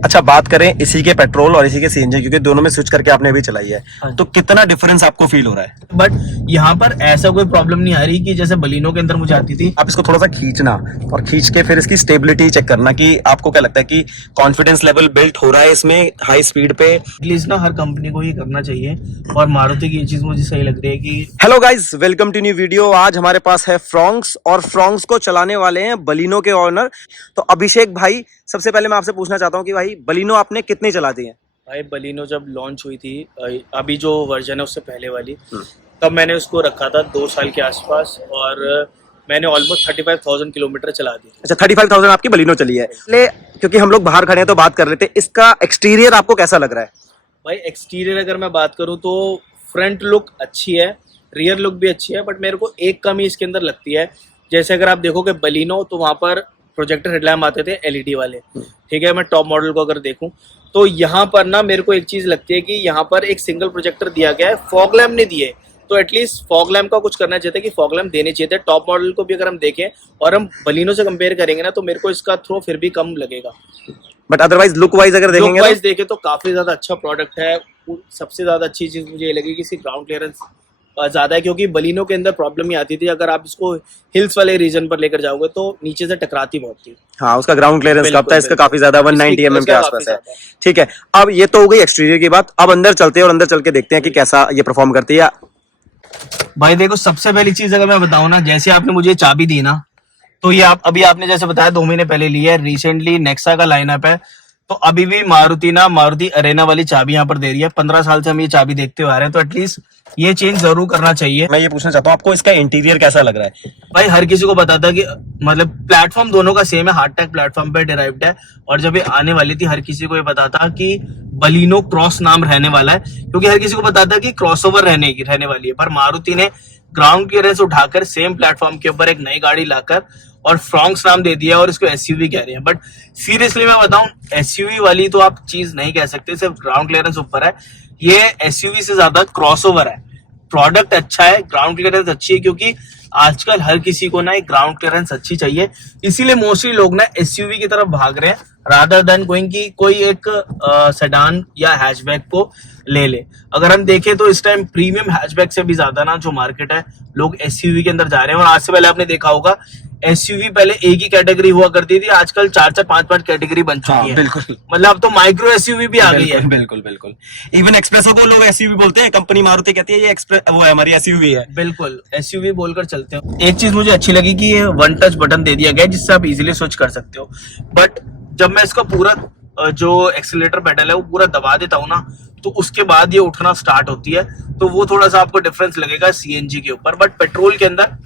अच्छा, बात करें इसी के पेट्रोल और इसी के सीएनजी, क्योंकि दोनों में स्विच करके आपने अभी चलाई है, तो कितना डिफरेंस आपको फील हो रहा है? बट यहाँ पर ऐसा कोई प्रॉब्लम नहीं आ रही कि जैसे बलिनो के अंदर मुझे आती थी। आप इसको थोड़ा सा खींचना और खींच के फिर इसकी स्टेबिलिटी चेक करना कि आपको क्या लगता है कि कॉन्फिडेंस लेवल बिल्ट हो रहा है इसमें हाई स्पीड पे। एटलीस्ट ना हर कंपनी को ये करना चाहिए और मारुति की ये चीज मुझे सही लग रही है कि hello guys, welcome to new video. आज हमारे पास है फ्रॉन्क्स और फ्रॉन्क्स को चलाने वाले हैं बलिनो के ऑनर। तो अभिषेक भाई, सबसे पहले मैं आपसे पूछना चाहता हूँ कि भाई बलिनो आपने कितनी चला दी है? भाई बलिनो जब लॉन्च हुई थी, अभी जो वर्जन है उससे पहले वाली, तब मैंने उसको रखा था 2 साल के आसपास और मैंने ऑलमोस्ट 35,000 किलोमीटर चला दी। अच्छा, 35,000 आपकी बलिनो चली है। क्योंकि हम लोग बाहर खड़े हैं तो बात कर लेते हैं, इसका एक्सटीरियर आपको कैसा लग रहा है? भाई एक्सटीरियर अगर मैं बात करूँ तो फ्रंट लुक अच्छी है, रियर लुक भी अच्छी है, बट मेरे को एक कमी इसके अंदर लगती है। जैसे अगर आप देखोगे बलिनो तो वहाँ पर प्रोजेक्टर हेडलैम्प आते थे एलईडी वाले, ठीक है। मैं टॉप मॉडल को अगर देखूं तो यहाँ पर ना मेरे को एक चीज़ लगती है कि यहाँ पर एक सिंगल प्रोजेक्टर दिया गया है, फॉग लैम्प नहीं दिए। तो एटलीस्ट फॉग लैम्प का कुछ करना चाहिए था कि फॉग लैम्प देने चाहिए थे। टॉप मॉडल को भी अगर हम देखें और हम बलिनो से कंपेयर करेंगे ना, तो मेरे को इसका थ्रो फिर भी कम लगेगा। बट अदरवाइज लुक वाइज अगर देखेंगे, लुक वाइज देखें तो काफ़ी ज़्यादा अच्छा प्रोडक्ट है। सबसे ज़्यादा अच्छी चीज़ मुझे ये लगी कि इसकी ग्राउंड क्लियरेंस ज़्यादा है, क्योंकि बलिनो के अंदर प्रॉब्लम ही आती थी अगर आप इसको हिल्स वाले रीजन पर लेकर जाओगे तो नीचे से टकराती बहुत थी। हाँ, उसका ग्राउंड क्लियरेंस कब था, इसका काफी ज्यादा 190 mm के आसपास है। ठीक है, अब ये तो हो गई एक्सटीरियर की बात। अब अंदर चलते हैं और अंदर चल के देखते हैं कि कैसा ये परफॉर्म करती है। भाई देखो, सबसे पहली चीज अगर मैं बताऊं ना, जैसे आपने मुझे चाबी दी ना, तो ये अभी आपने जैसे बताया 2 महीने पहले ली है। रिसेंटली नेक्सा का लाइनअप है, तो अभी भी मारुति अरेना वाली चाबी यहाँ पर दे रही है। 15 साल से हम ये चाबी देखते हुए आ रहे हैं, तो एटलीस्ट ये चेंज जरूर करना चाहिए। मैं ये पूछना चाहता हूँ, आपको इसका इंटीरियर कैसा लग रहा है? भाई हर किसी को पता था कि मतलब प्लेटफॉर्म दोनों का सेम है, हार्डटेक प्लेटफॉर्म पे डिराइव्ड है। और जब ये आने वाली थी हर किसी को ये पता था कि बलिनो क्रॉस नाम रहने वाला है, क्योंकि हर किसी को पता था कि क्रॉसओवर रहने वाली है। पर मारुति ने ग्राउंड क्लियरेंस उठाकर सेम प्लेटफॉर्म के ऊपर एक नई गाड़ी लाकर और फ्रॉन्क्स नाम दे दिया और इसको एसयूवी कह रहे हैं। बट सीरियसली मैं बताऊं, एसयूवी वाली तो आप चीज नहीं कह सकते, सिर्फ ग्राउंड क्लियरेंस ऊपर है। ये एसयूवी से ज्यादा क्रॉसओवर है। प्रोडक्ट अच्छा है, ग्राउंड क्लियरेंस अच्छी है, क्योंकि आजकल हर किसी को ना एक ग्राउंड क्लियरेंस अच्छी चाहिए। इसीलिए मोस्टली लोग ना एसयूवी की तरफ भाग रहे हैं रादर देन गोइंग की कोई एक सेडान या हैचबैक को ले। अगर हम देखें तो इस टाइम प्रीमियम हैचबैक से भी ज्यादा ना जो मार्केट है, लोग एसयूवी के अंदर जा रहे हैं। और आज से पहले आपने देखा होगा एसयूवी पहले एक ही कैटेगरी हुआ करती थी, आजकल 4-4, 5-5 कैटेगरी बन चुकी है। बिल्कुल, मतलब अब तो माइक्रो एसयूवी भी आ गई है। बिल्कुल। इवन एक्सप्रेसो को लोग एसयूवी बोलते हैं, कंपनी मारुति कहती है ये एक्सप्रेस वो है, हमारी एसयूवी है। बिल्कुल एसयूवी बोलकर चलते हो। एक चीज मुझे अच्छी लगी कि ये वन टच बटन दे दिया गया है, जिससे आप इजीली स्विच कर सकते हो। बट जब मैं इसका पूरा जो एक्सीलरेटर पेडल है वो पूरा दबा देता हूँ ना, तो उसके बाद ये उठना स्टार्ट होती है, तो वो थोड़ा सा आपको डिफरेंस लगेगा सीएनजी के ऊपर। बट पेट्रोल के अंदर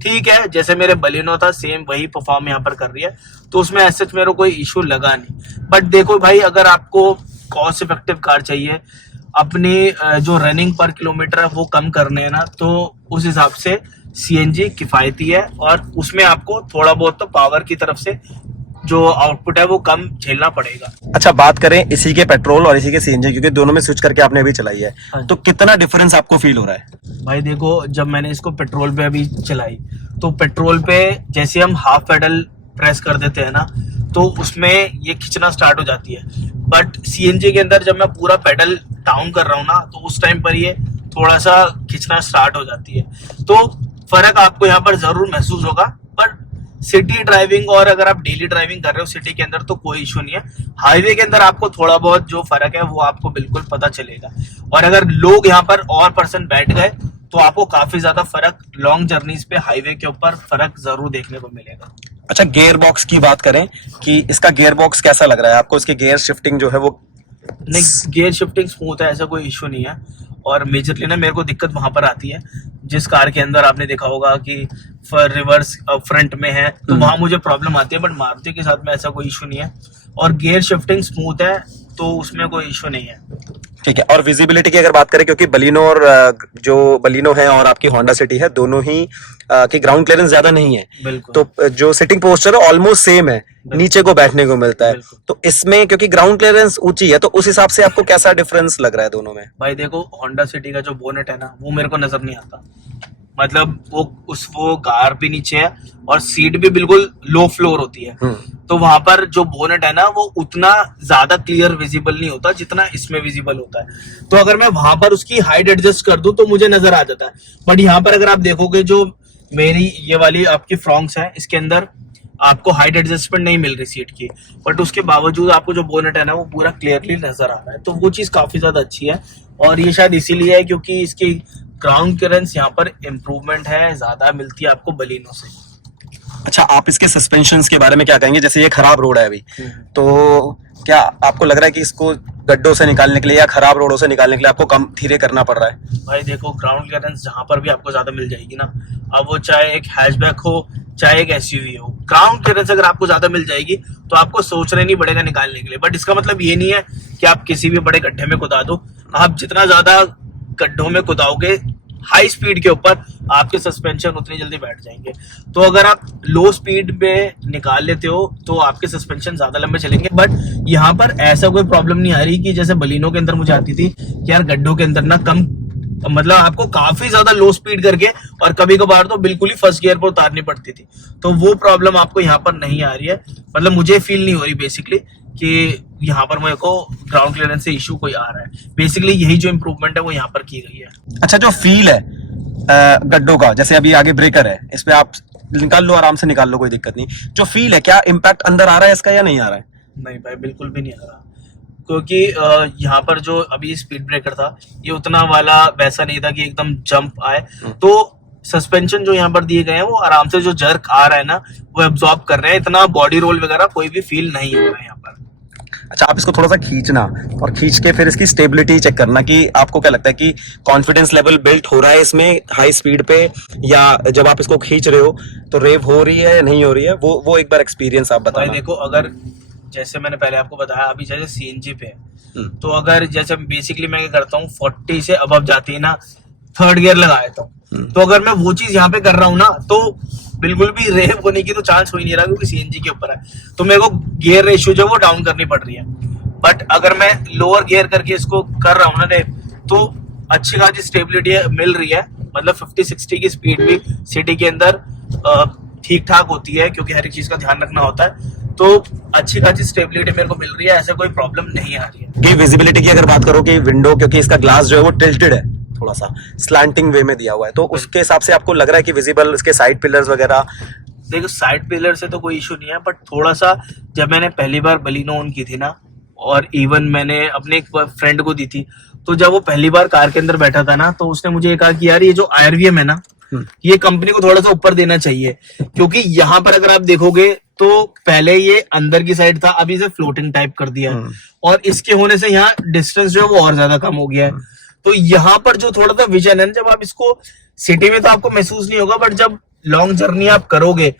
ठीक है, जैसे मेरे बलिनो था सेम वही परफॉर्म यहाँ पर कर रही है, तो उसमें ऐसे मेरे को कोई इशू लगा नहीं। बट देखो भाई, अगर आपको कॉस्ट इफेक्टिव कार चाहिए, अपनी जो रनिंग पर किलोमीटर है वो कम करने है ना, तो उस हिसाब से सीएनजी किफायती है। और उसमें आपको थोड़ा बहुत तो पावर की तरफ से जो आउटपुट है वो कम झेलना पड़ेगा। अच्छा, बात करें इसी के पेट्रोल और इसी के सीएनजी, क्योंकि दोनों में स्विच करके आपने अभी चलाई है, तो कितना डिफरेंस आपको फील हो रहा है? भाई देखो, जब मैंने इसको पेट्रोल पे अभी चलाई, तो पेट्रोल पे जैसे हम हाफ पेडल प्रेस कर देते हैं ना, तो उसमें ये खींचना स्टार्ट हो जाती है। बट सीएनजी के अंदर जब मैं पूरा पेडल डाउन कर रहा हूँ ना, तो उस टाइम पर ये थोड़ा सा खींचना स्टार्ट हो जाती है। तो फर्क आपको यहाँ पर जरूर महसूस होगा। पर सिटी ड्राइविंग और अगर आप डेली ड्राइविंग कर रहे हो सिटी के अंदर तो कोई इशू नहीं है। हाईवे के अंदर आपको थोड़ा बहुत जो फर्क है वो आपको बिल्कुल पता चलेगा। और अगर लोग यहाँ पर और पर्सन बैठ गए तो आपको काफी ज्यादा फर्क लॉन्ग जर्नीज पे हाईवे के ऊपर फर्क जरूर देखने को मिलेगा। अच्छा, गियर बॉक्स की बात करें कि इसका गियर बॉक्स कैसा लग रहा है आपको? इसकी गियर शिफ्टिंग जो है वो नहीं, गियर शिफ्टिंग स्मूथ है, ऐसा कोई इशू नहीं है। और मेजरली ना मेरे को दिक्कत वहां पर आती है जिस कार के अंदर आपने देखा होगा कि रिवर्स फ्रंट में है, तो वहां मुझे प्रॉब्लम आती है। बट मारुति के साथ में ऐसा कोई इशू नहीं है और गियर शिफ्टिंग स्मूथ है, तो उसमें कोई इशू नहीं है। ठीक है। और विजिबिलिटी की अगर बात करें, क्योंकि बलिनो और जो बलिनो है और आपकी होंडा सिटी है, दोनों ही की ग्राउंड क्लियरेंस ज्यादा नहीं है, तो जो सिटिंग पोस्चर है ऑलमोस्ट सेम है, नीचे को बैठने को मिलता है। तो इसमें क्योंकि ग्राउंड क्लियरेंस ऊंची है, तो उस हिसाब से आपको कैसा डिफरेंस लग रहा है दोनों में? भाई देखो, होंडा सिटी का जो बोनेट है ना, वो मेरे को नजर नहीं आता। मतलब वो कार भी नीचे है और सीट भी बिल्कुल लो फ्लोर होती है, तो वहां पर जो बोनेट है ना वो उतना ज्यादा क्लियर विजिबल नहीं होता जितना इसमें विजिबल होता है। तो अगर मैं वहां पर उसकी हाइट एडजस्ट कर दूं तो मुझे नजर आ जाता है, बट यहाँ पर अगर आप देखोगे जो मेरी ये वाली आपकी फ्रॉन्क्स है इसके अंदर आपको हाइट एडजस्टमेंट नहीं मिल रही सीट की, बट उसके बावजूद आपको जो बोनेट है ना वो पूरा क्लियरली नजर आ रहा है, तो वो चीज काफी ज्यादा अच्छी है। और ये शायद इसीलिए है क्योंकि इसकी ग्राउंड क्लियरेंस यहाँ पर इम्प्रूवमेंट है, ज्यादा मिलती है आपको बलिनो से। अच्छा, आप इसके सस्पेंशंस के बारे में क्या कहेंगे? जैसे ये खराब रोड है अभी, तो क्या आपको लग रहा है कि इसको गड्ढों से निकालने के लिए या खराब रोडों से निकालने के लिए आपको कम धीरे करना पड़ रहा है? भाई देखो, ग्राउंड क्लियरेंस जहां पर भी आपको ज्यादा मिल जाएगी ना, अब वो चाहे एक हैचबैक हो चाहे एक एसयूवी हो, ग्राउंड क्लियरेंस अगर आपको ज्यादा मिल जाएगी तो आपको सोचना नहीं पड़ेगा निकालने के लिए। बट इसका मतलब ये नहीं है कि आप किसी भी बड़े गड्ढे में कुदा दो, आप जितना ज्यादा गड्ढों में कुदाओगे हाई स्पीड के ऊपर आपके सस्पेंशन उतनी जल्दी बैठ जाएंगे। तो अगर आप लो स्पीड में निकाल लेते हो तो आपके सस्पेंशन ज्यादा लंबे चलेंगे। बट यहाँ पर ऐसा कोई प्रॉब्लम नहीं आ रही कि जैसे बलिनो के अंदर मुझे आती थी कि यार गड्ढों के अंदर ना कम, मतलब आपको काफी ज्यादा लो स्पीड करके और कभी कभार तो बिल्कुल ही फर्स्ट गियर पर उतारनी पड़ती थी, तो वो प्रॉब्लम आपको यहाँ पर नहीं आ रही है। मतलब मुझे फील नहीं हो रही बेसिकली कि यहाँ पर मेरे को ग्राउंड क्लियरेंस से इशू कोई आ रहा है। बेसिकली यही जो इम्प्रूवमेंट है वो यहाँ पर की गई है। अच्छा, जो फील है गड्ढों का, जैसे अभी आगे ब्रेकर है, इस पे आप निकाल लो, आराम से निकाल लो, कोई दिक्कत नहीं। जो फील है, क्या इम्पैक्ट अंदर आ रहा है इसका या नहीं आ रहा है? नहीं भाई, बिल्कुल भी नहीं आ रहा, क्योंकि यहाँ पर जो अभी स्पीड ब्रेकर था ये उतना वाला वैसा नहीं था कि एकदम जंप आए, तो सस्पेंशन जो यहाँ पर दिए गए हैं वो आराम से जो जर्क आ रहा है ना वो एब्जॉर्ब कर रहे हैं, इतना बॉडी रोल वगैरह कोई भी फील नहीं हो रहा है यहाँ पर। अच्छा, आप इसको थोड़ा सा खींचना और खींच के फिर इसकी स्टेबिलिटी चेक करना कि आपको क्या लगता है कि कॉन्फिडेंस लेवल बिल्ट हो रहा है इसमें हाई स्पीड पे, या जब आप इसको खींच रहे हो तो रेव हो रही है या नहीं हो रही है, वो एक बार एक्सपीरियंस आप बताना। देखो, अगर जैसे मैंने पहले आपको बताया अभी जैसे सीएनजी पे है, तो अगर जैसे बेसिकली मैं क्या करता हूँ 40 से अबव जाती है ना थर्ड गियर लगा देता हूँ, तो अगर मैं वो चीज यहाँ पे कर रहा हूँ ना तो बिल्कुल भी रेव होने की तो चांस हो ही नहीं रहा क्योंकि सीएनजी के ऊपर है, तो मेरे को गियर रेशियो जो वो डाउन करनी पड़ रही है। बट अगर मैं लोअर गियर करके इसको कर रहा हूँ ना रेव, तो अच्छी खासी स्टेबिलिटी मिल रही है, मतलब 50-60 की स्पीड भी सिटी के अंदर ठीक ठाक होती है क्योंकि हर एक चीज का ध्यान रखना होता है, तो अच्छी खासी स्टेबिलिटी मेरे को मिल रही है, ऐसा कोई प्रॉब्लम नहीं आ रही है। कि विजिबिलिटी की अगर बात करो कि विंडो, क्योंकि इसका ग्लास जो है वो टिल्टेड है, थोड़ा सा स्लैंटिंग वे में दिया हुआ है, तो उसके हिसाब से आपको लग रहा है कि विजिबल इसके साइड पिलर्स वगैरह? देखो, साइड पिलर से तो कोई इशू नहीं है, बट थोड़ा सा जब मैंने पहली बार बलिनो ऑन की थी ना, और इवन मैंने अपने एक फ्रेंड को दी थी, तो जब वो पहली बार कार के अंदर बैठा था ना तो उसने मुझे कहा कि यार ये जो IRVM है ना ये कंपनी को थोड़ा सा ऊपर देना चाहिए, क्योंकि यहाँ पर अगर आप देखोगे तो पहले ये अंदर की साइड था, अभी इसे फ्लोटिंग टाइप कर दिया है, और इसके होने से यहाँ डिस्टेंस जो है वो और ज्यादा कम हो गया है। तो यहाँ पर जो थोड़ा सा विजन है, जब आप इसको सिटी में तो आपको महसूस नहीं होगा, बट जब लॉन्ग जर्नी आप करोगे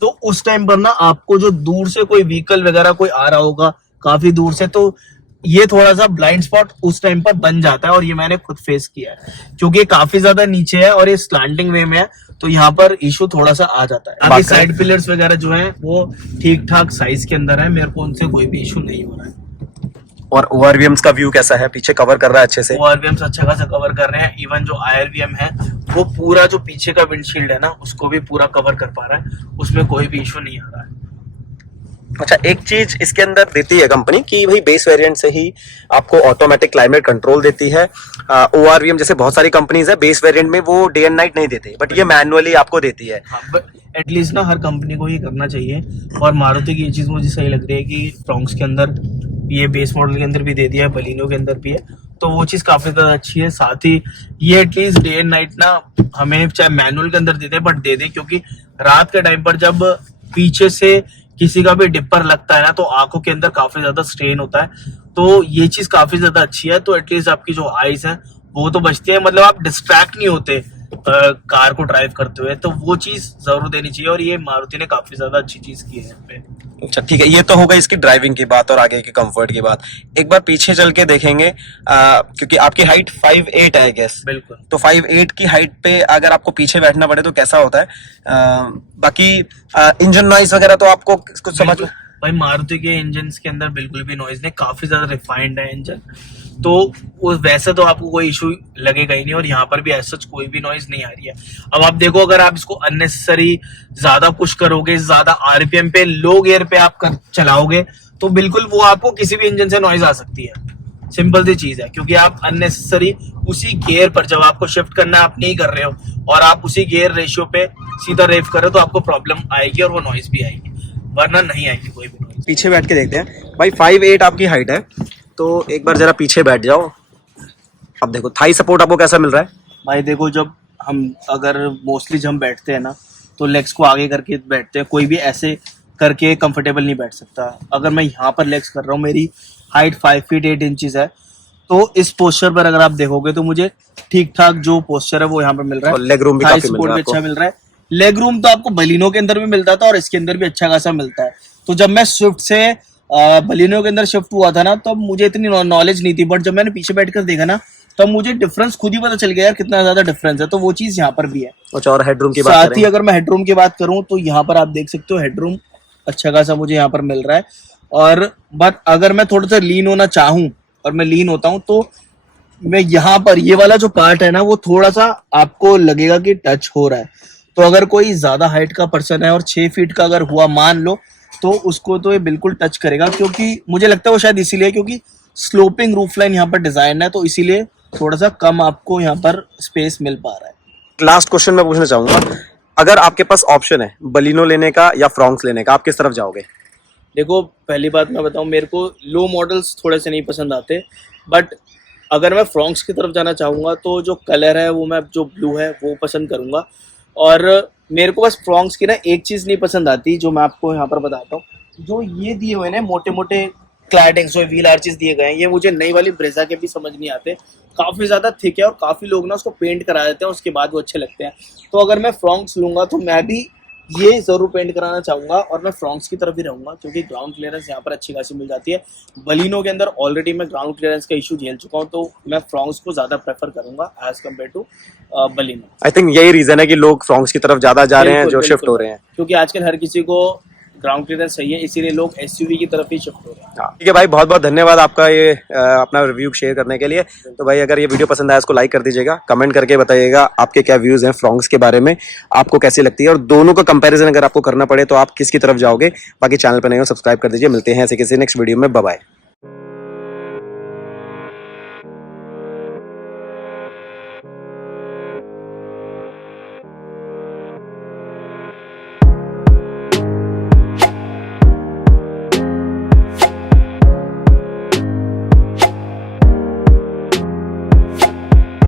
तो उस टाइम पर ना आपको जो दूर से कोई व्हीकल वगैरह कोई आ रहा होगा काफी दूर से, तो ये थोड़ा सा ब्लाइंड स्पॉट उस टाइम पर बन जाता है, और ये मैंने खुद फेस किया है क्योंकि ये काफी ज्यादा नीचे है और ये स्लैंटिंग वे में है, तो यहाँ पर इशू थोड़ा सा आ जाता है। अभी साइड पिलर्स वगैरह जो है वो ठीक ठाक साइज के अंदर है, मेरे को उनसे कोई भी इशू नहीं हो रहा है। और ORVMs का व्यू कैसा है? पीछे कवर कर रहा है अच्छे से? ORVMs अच्छा खासा कवर कर रहे हैं, इवन जो IRVM है वो पूरा जो पीछे का विंडशील्ड है ना उसको भी पूरा कवर कर पा रहा है, उसमें कोई भी इशू नहीं आ रहा है। अच्छा, एक चीज इसके अंदर देती है कंपनी कि भाई बेस वेरिएंट से ही आपको ऑटोमेटिक क्लाइमेट कंट्रोल देती है। ORVM जैसे बहुत सारी कंपनीज है बेस वेरिएंट में वो डे एंड नाइट नहीं देते, बट ये मैनुअली आपको देती है। एटलीस्ट ना हर कंपनी को ये करना चाहिए, और मारुति की ये चीज मुझे सही लग रही है कि फ्रॉन्क्स के अंदर ये बेस मॉडल के अंदर भी दे दिया है, बलिनो के अंदर भी है, तो वो चीज काफी ज्यादा अच्छी है। साथ ही ये एटलीस्ट डे एंड नाइट ना हमें चाहे मैनुअल के अंदर दे दे बट दे दे, क्योंकि रात के टाइम पर जब पीछे से किसी का भी डिपर लगता है ना तो आंखों के अंदर काफी ज्यादा स्ट्रेन होता है, तो ये चीज काफी ज्यादा अच्छी है। तो एटलीस्ट आपकी जो आईज है वो तो बचती है, मतलब आप डिस्ट्रैक्ट नहीं होते कार को ड्राइव करते हुए, तो वो चीज जरूर देनी चाहिए, और ये मारुति ने काफी ज्यादा अच्छी चीज की है यहाँ पे। अच्छा, ठीक है, ये तो हो गई इसकी ड्राइविंग की बात और आगे की कंफर्ट की बात। एक बार पीछे चल के देखेंगे, क्योंकि आपकी हाइट 5'8" है आई गेस। बिल्कुल, तो 5'8" की हाइट पे अगर आपको पीछे बैठना पड़े तो कैसा होता है? बाकी इंजन नॉइस वगैरह तो आपको कुछ समझ? भाई मारुति के इंजन के अंदर बिल्कुल भी नॉइज नहीं, काफी ज्यादा रिफाइंड है इंजन, तो वो वैसे तो आपको कोई इशू लगेगा ही नहीं, और यहाँ पर भी ऐसा कोई भी नॉइज नहीं आ रही है। अब आप देखो, अगर आप इसको अननेसेसरी ज्यादा पुश करोगे, ज्यादा आरपीएम पे, लो गियर पे आप चलाओगे, तो बिल्कुल वो आपको किसी भी इंजन से नॉइज आ सकती है। सिंपल सी चीज है, क्योंकि आप अननेसेसरी उसी गियर पर जब आपको शिफ्ट करना है आप नहीं कर रहे हो और आप उसी गियर रेशियो पे सीधा रेव कर रहे हो, तो आपको प्रॉब्लम आएगी और वो नॉइज भी आएगी, वरना नहीं आएगी कोई भी नॉइज। पीछे बैठ के देखते हैं भाई। 5'8" आपकी हाइट है, तो एक बार जरा पीछे बैठ जाओ। अब देखो थाई सपोर्ट आपको कैसा मिल रहा है? भाई देखो, जब हम अगर मोस्टली जब हम बैठते हैं ना, तो लेग्स को आगे करके बैठते हैं, कोई भी ऐसे करके कंफर्टेबल नहीं बैठ सकता। अगर मैं यहाँ पर लेग्स कर रहा हूँ, मेरी हाइट 5 फीट 8 इंचेस है, तो इस पोस्चर पर अगर आप देखोगे तो मुझे ठीक ठाक जो पोस्चर है वो यहाँ पर मिल रहा है। लेग रूम भी काफी मिल रहा है, अच्छा मिल रहा है। लेग रूम तो आपको बलिनो के अंदर भी मिलता था और इसके अंदर भी अच्छा खासा मिलता है। तो जब मैं स्विफ्ट से बलिनो के अंदर शिफ्ट हुआ था ना, तब मुझे इतनी नॉलेज नहीं थी, बट जब मैंने पीछे बैठकर देखा ना, तब मुझे डिफरेंस खुद ही पता चल गया यार, कितना ज्यादा डिफरेंस है। तो वो चीज यहाँ पर भी है। अच्छा, और हेडरूम की बात साथ ही अगर मैं हेडरूम की बात करूं तो यहाँ पर आप देख सकते हो हेडरूम अच्छा खासा मुझे यहाँ पर मिल रहा है। और बट अगर मैं थोड़ा सा लीन होना चाहूँ और मैं लीन होता हूँ, तो मैं यहाँ पर ये वाला जो पार्ट है ना, वो थोड़ा सा आपको लगेगा कि टच हो रहा है। तो अगर कोई ज्यादा हाइट का पर्सन है और 6 फीट का अगर हुआ मान लो, तो उसको तो ये बिल्कुल टच करेगा, क्योंकि मुझे लगता है वो शायद इसीलिए, क्योंकि स्लोपिंग रूफ लाइन यहाँ पर डिजाइन है, तो इसीलिए थोड़ा सा कम आपको यहाँ पर स्पेस मिल पा रहा है। लास्ट क्वेश्चन मैं पूछना चाहूंगा, अगर आपके पास ऑप्शन है बलिनो लेने का या फ्रॉन्क्स लेने का, आप किस तरफ जाओगे? देखो, पहली बात मैं बताऊं, मेरे को लो मॉडल्स थोड़े से नहीं पसंद आते, बट अगर मैं फ्रॉन्क्स की तरफ जाना चाहूँगा तो जो कलर है वो मैं जो ब्लू है वो पसंद करूँगा। और मेरे को बस फ्रॉन्क्स की ना एक चीज़ नहीं पसंद आती, जो मैं आपको यहाँ पर बताता हूँ। जो ये दिए हुए ना मोटे मोटे क्लैडिंग्स, जो व्हील आर्चेस दिए गए हैं, ये मुझे नई वाली ब्रेजा के भी समझ नहीं आते। काफ़ी ज़्यादा थिक है और काफ़ी लोग ना उसको पेंट करा देते हैं, उसके बाद वो अच्छे लगते हैं। तो अगर मैं फ्रॉन्क्स लूँगा तो मैं भी ये जरूर पेंट कराना चाहूंगा, और मैं फ्रॉन्क्स की तरफ ही रहूंगा, क्योंकि ग्राउंड क्लियरेंस यहाँ पर अच्छी खासी मिल जाती है। बलिनो के अंदर ऑलरेडी मैं ग्राउंड क्लियरेंस का इशू झेल चुका हूँ, तो मैं फ्रॉन्क्स को ज्यादा प्रेफर करूंगा as compared to Baleno. I think यही रीजन है कि लोग फ्रॉन्क्स की तरफ ज्यादा जा रहे हैं, जो शिफ्ट हो रहे हैं, क्योंकि आजकल हर किसी को ग्राउंड क्लियरेंस चाहिए, इसीलिए लोग एसयूवी की तरफ ही शिफ्ट हो रहे हैं। ठीक है भाई, बहुत बहुत धन्यवाद आपका ये अपना रिव्यू शेयर करने के लिए। तो भाई अगर ये वीडियो पसंद आया, इसको लाइक कर दीजिएगा, कमेंट करके बताइएगा आपके क्या व्यूज हैं फ्रॉन्क्स के बारे में, आपको कैसी लगती है, और दोनों का कंपैरिजन अगर आपको करना पड़े तो आप किसकी तरफ जाओगे। बाकी चैनल पर नए हो सब्सक्राइब कर दीजिए। मिलते हैं ऐसे किसी नेक्स्ट वीडियो में, बाय बाय।